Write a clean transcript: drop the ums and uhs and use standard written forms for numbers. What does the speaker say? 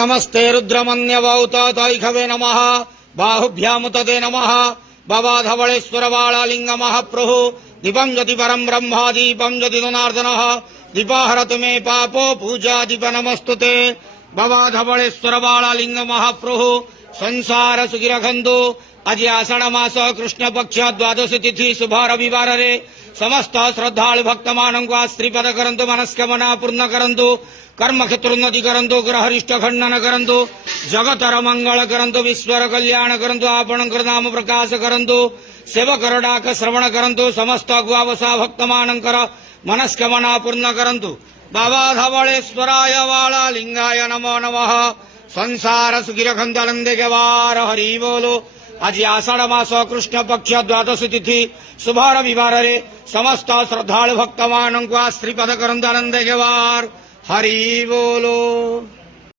नमस्ते रुद्रमन्यवौत तैखवे नमः बाहुभ्यामुतते नमः भवाधवळेश्वर बालालिंग महाप्रभु दीपं ज्योति परम ब्रह्म दीपं ज्योति जनार्दनः दीपहरतु मे पापो पूजा दीप नमस्तुते भवाधवळेश्वर बालालिंग महाप्रभु संसार सुखी रखंतु। आज आषाढ़ मास कृष्ण पक्ष द्वादश तिथि शुभ रविवार रे समस्त श्रद्धालु भक्त मानक श्रीपद करंतु मनस्कामना पूर्ण करंतु कर्म क्षेत्रोन्नति करंतु ग्रहरिष्ट खंडन करंतु जगतर मंगल करंतु विश्वर कल्याण करंतु आपणकर नाम प्रकाश करंतु सेवकर डाक श्रवण करंतु समस्त गुआवसा भक्त मानकर मनस्कामना पूर्ण करंतु। बाबा धवळेश्वराय बालालिंगाय नमो नमः। संसार सुखी रखंतु आनंदे के वार हरि बोलो। आज आषाढ़ मास कृष्ण पक्ष द्वादश तिथि शुभ रविवार रे समस्त श्रद्धालु भक्त मानक श्रीपद करंतु आनंदे के वार हरि बोलो।